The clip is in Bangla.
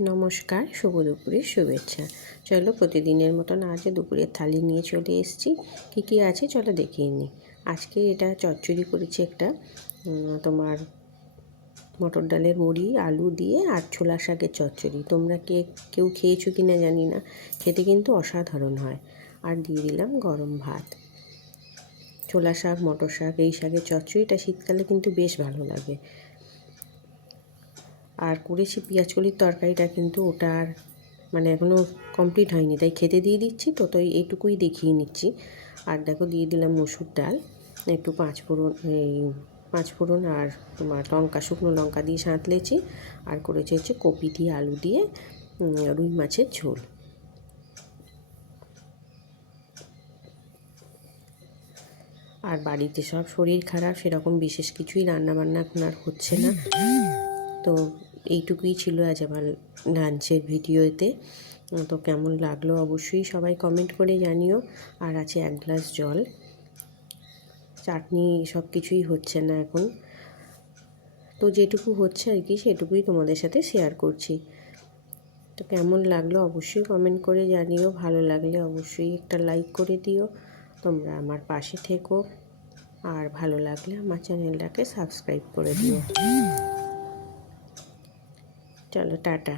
নমস্কার, শুভ দুপুরের শুভেচ্ছা। চলো প্রতিদিনের মতন আজও দুপুরের থালি নিয়ে চলে এসেছি। কী আছে চলো দেখিয়ে নিই। আজকে এটা চচ্চড়ি করেছি একটা, তোমার মটর ডালের বড়ি আলু দিয়ে আর ছোলা শাকের চচ্চড়ি। তোমরা কেউ খেয়েছো কি না জানি না, খেতে কিন্তু অসাধারণ হয়। আর দিয়ে দিলাম গরম ভাত। ছোলা শাক, মটর শাক, এই শাকের চচ্চড়িটা শীতকালে কিন্তু বেশ ভালো লাগে। আর করেছি পেঁয়াজ কলির তরকারিটা, কিন্তু ওটা আর মানে এখনও কমপ্লিট হয়নি, তাই খেতে দিয়ে দিচ্ছি। তো এইটুকুই দেখিয়ে নিচ্ছি। আর দেখো দিয়ে দিলাম মসুর ডাল, একটু পাঁচফোড়ন আর তোমার শুকনো লঙ্কা দিয়ে সাঁতলেছি। আর করেছি হচ্ছে কপি দিয়ে আলু দিয়ে রুই মাছের ঝোল। আর বাড়িতে সব শরীর খারাপ, সেরকম বিশেষ কিছুই রান্নাবান্না এখন আর হচ্ছে না। তো এইটুকুই ছিল আজ আমার লাঞ্চের ভিডিওতে। তো কেমন লাগলো অবশ্যই সবাই কমেন্ট করে জানিও। আর আছে 1 গ্লাস জল। চাটনি সব কিছুই হচ্ছে না এখন, তো যেটুকু হচ্ছে আর কি সেটুকুই তোমাদের সাথে শেয়ার করছি। তো কেমন লাগলো অবশ্যই কমেন্ট করে জানিও। ভালো লাগলে অবশ্যই একটা লাইক করে দিও। তোমরা আমার পাশে থেকো, আর ভালো লাগলে আমার চ্যানেলটাকে সাবস্ক্রাইব করে দিও। চলো টাটা।